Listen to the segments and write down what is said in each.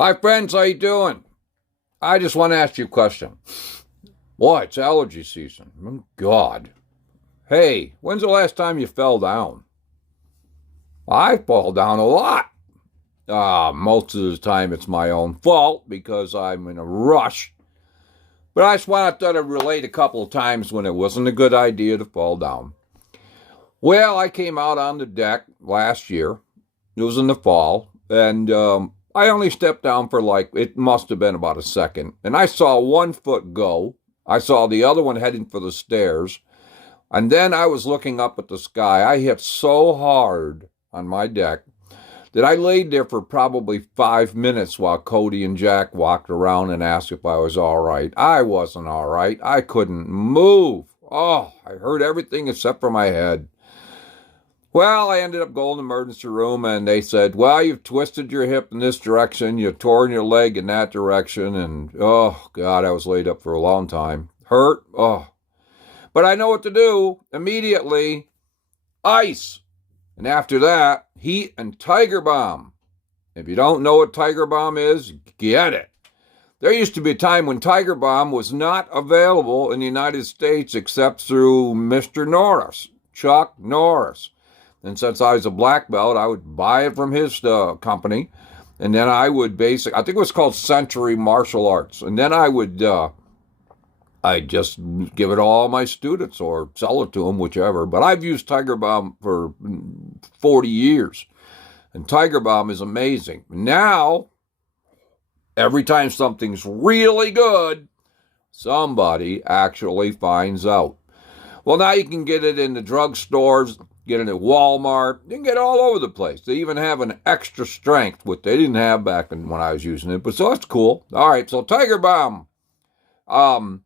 Hi, friends. How you doing? I just want to ask you a question. Boy, it's allergy season. Oh, God. Hey, when's the last time you fell down? I fall down a lot. Most of the time it's my own fault because I'm in a rush. But I just wanted to relate a couple of times when it wasn't a good idea to fall down. Well, I came out on the deck last year. It was in the fall. And I only stepped down for it must have been about a second. And I saw one foot go. I saw the other one heading for the stairs. And then I was looking up at the sky. I hit so hard on my deck that I laid there for probably 5 minutes while Cody and Jack walked around and asked if I was all right. I wasn't all right. I couldn't move. Oh, I hurt everything except for my head. Well, I ended up going to the emergency room, and they said, well, you've twisted your hip in this direction, you've torn your leg in that direction, and, oh, God, I was laid up for a long time. Hurt? Oh. But I know what to do. Immediately, ice. And after that, heat and Tiger Balm. If you don't know what Tiger Balm is, get it. There used to be a time when Tiger Balm was not available in the United States except through Mr. Norris, Chuck Norris. And since I was a black belt, I would buy it from his company. And then I would I think it was called Century Martial Arts. And then I'd just give it to all my students or sell it to them, whichever. But I've used Tiger Balm for 40 years. And Tiger Balm is amazing. Now, every time something's really good, somebody actually finds out. Well, now you can get it in the drugstores, get it at Walmart. You can get it all over the place. They even have an extra strength, which they didn't have back when I was using it. But so that's cool. All right, so Tiger Balm. The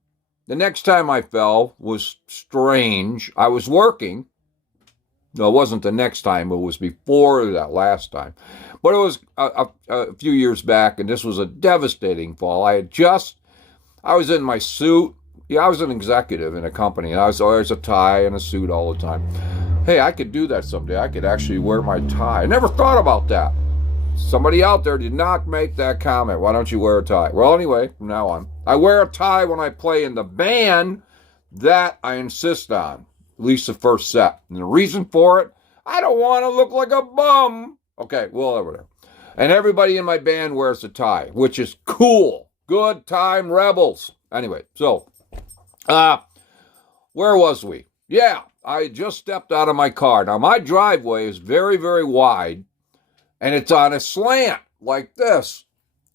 next time I fell was strange. I was working. No, it wasn't the next time. It was before that last time. But it was a few years back, and this was a devastating fall. I was in my suit. Yeah, I was an executive in a company, and I was always a tie and a suit all the time. Hey, I could do that someday. I could actually wear my tie. I never thought about that. Somebody out there did not make that comment. Why don't you wear a tie? Well, anyway, from now on, I wear a tie when I play in the band. That I insist on, at least the first set. And the reason for it, I don't want to look like a bum. Okay, well, whatever. And everybody in my band wears a tie, which is cool. Good time rebels. Anyway, so, where was we? Yeah, I just stepped out of my car. Now, my driveway is very, very wide, and it's on a slant like this.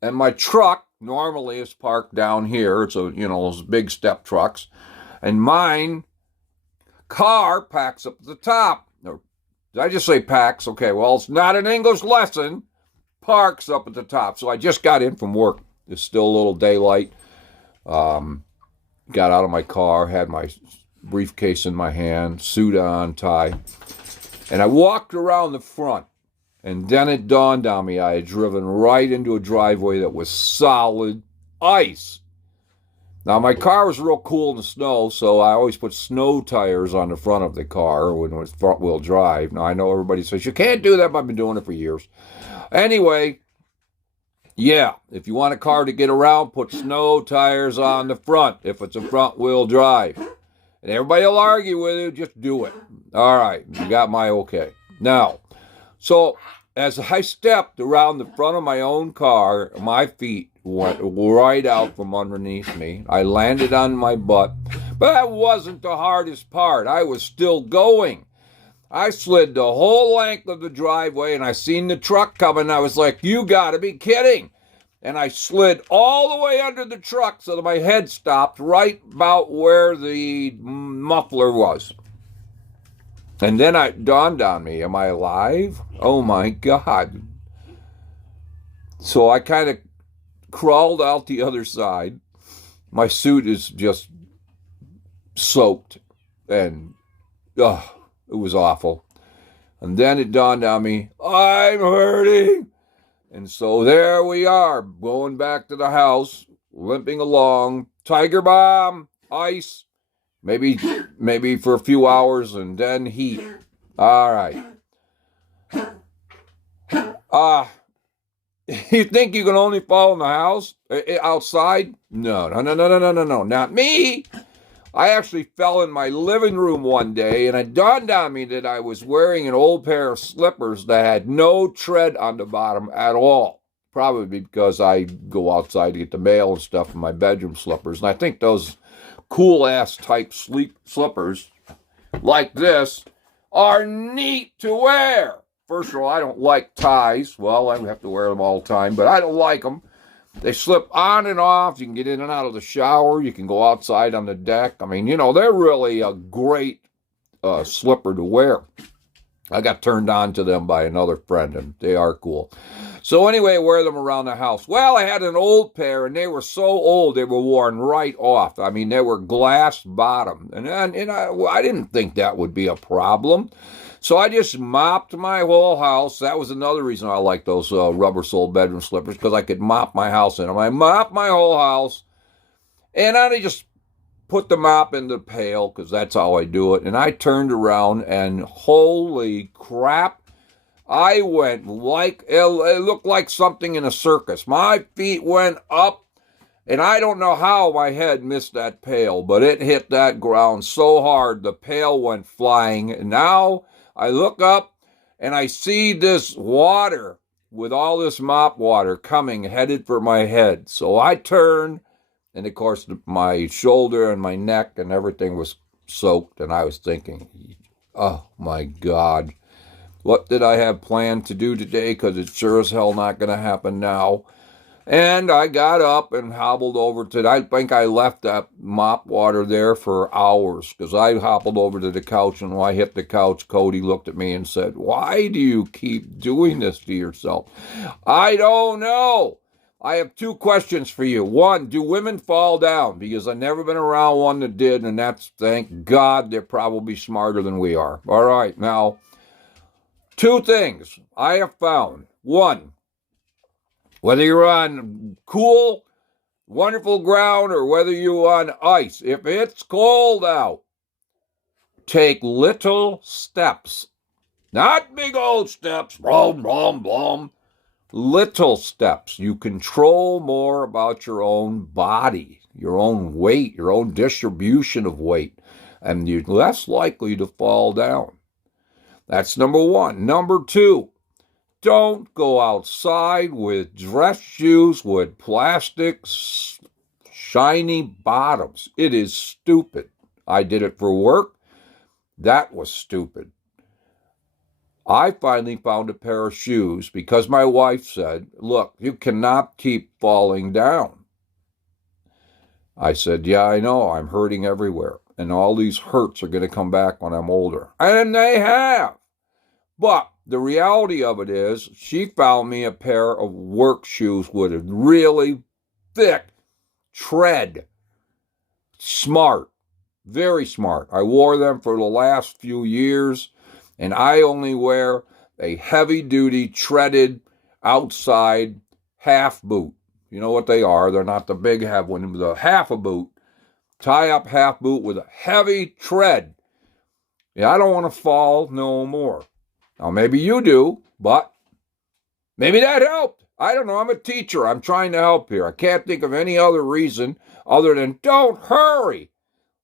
And my truck normally is parked down here. It's those big step trucks. And mine car packs up at the top. Or, did I just say packs? Okay, well, it's not an English lesson. Parks up at the top. So I just got in from work. There's still a little daylight. Got out of my car, had my briefcase in my hand, suit on, tie. And I walked around the front. And then it dawned on me I had driven right into a driveway that was solid ice. Now, my car was real cool in the snow, so I always put snow tires on the front of the car when it was front-wheel drive. Now, I know everybody says, you can't do that, but I've been doing it for years. Anyway, yeah, if you want a car to get around, put snow tires on the front if it's a front-wheel drive. And everybody will argue with you, just do it. All right, you got my okay. Now, so as I stepped around the front of my own car, my feet went right out from underneath me. I landed on my butt, but that wasn't the hardest part. I was still going. I slid the whole length of the driveway, and I seen the truck coming. I was like, you got to be kidding. And I slid all the way under the truck so that my head stopped right about where the muffler was. And then it dawned on me, am I alive? Oh, my God. So I kind of crawled out the other side. My suit is just soaked, and it was awful. And then it dawned on me, I'm hurting. And so there we are, going back to the house, limping along, Tiger Balm, ice, maybe for a few hours, and then heat. All right. You think you can only fall in the house? Outside? No, no, no, no, no, no, no, no. Not me. I actually fell in my living room one day, and it dawned on me that I was wearing an old pair of slippers that had no tread on the bottom at all. Probably because I go outside to get the mail and stuff in my bedroom slippers. And I think those cool-ass type sleep slippers like this are neat to wear. First of all, I don't like ties. Well, I have to wear them all the time, but I don't like them. They slip on and off. You can get in and out of the shower. You can go outside on the deck. I mean, they're really a great slipper to wear. I got turned on to them by another friend, and they are cool. So anyway, I wear them around the house. Well, I had an old pair, and they were so old they were worn right off. I mean, they were glass bottom, and I didn't think that would be a problem. So I just mopped my whole house. That was another reason I like those rubber-soled bedroom slippers, because I could mop my house in them. I mopped my whole house, and I just put the mop in the pail, because that's how I do it. And I turned around, and holy crap, I went like, it looked like something in a circus. My feet went up, and I don't know how my head missed that pail, but it hit that ground so hard, the pail went flying. And now I look up, and I see this water with all this mop water coming, headed for my head. So I turn, and of course my shoulder and my neck and everything was soaked, and I was thinking, oh my God, what did I have planned to do today? Because it's sure as hell not going to happen now. And I got up and hobbled over I think I left that mop water there for hours, because I hobbled over to the couch, and when I hit the couch, Cody looked at me and said, why do you keep doing this to yourself? I don't know. I have two questions for you. One, do women fall down? Because I've never been around one that did, and that's, thank God, they're probably smarter than we are. All right, now, two things I have found. One, whether you're on cool, wonderful ground or whether you're on ice, if it's cold out, take little steps. Not big old steps, brom, brom, brom. Little steps. You control more about your own body, your own weight, your own distribution of weight, and you're less likely to fall down. That's number one. Number two, don't go outside with dress shoes with plastic, shiny bottoms. It is stupid. I did it for work. That was stupid. I finally found a pair of shoes because my wife said, look, you cannot keep falling down. I said, yeah, I know. I'm hurting everywhere. And all these hurts are going to come back when I'm older. And they have. But the reality of it is, she found me a pair of work shoes with a really thick tread. Smart. Very smart. I wore them for the last few years, and I only wear a heavy-duty, treaded, outside half boot. You know what they are. They're not the big half one, but the half a boot. Tie-up half boot with a heavy tread. Yeah, I don't want to fall no more. Now, maybe you do, but maybe that helped. I don't know. I'm a teacher. I'm trying to help here. I can't think of any other reason other than don't hurry.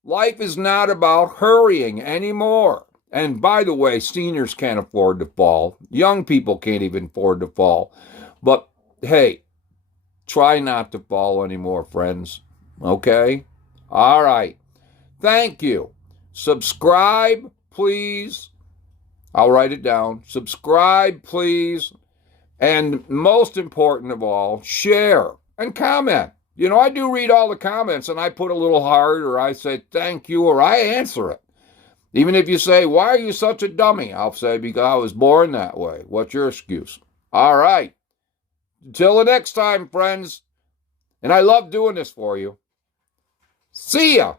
Life is not about hurrying anymore. And by the way, seniors can't afford to fall. Young people can't even afford to fall. But hey, try not to fall anymore, friends. Okay? All right. Thank you. Subscribe, please. I'll write it down. Subscribe, please. And most important of all, share and comment. I do read all the comments, and I put a little heart, or I say thank you, or I answer it. Even if you say, why are you such a dummy? I'll say, because I was born that way. What's your excuse? All right. Until the next time, friends. And I love doing this for you. See ya.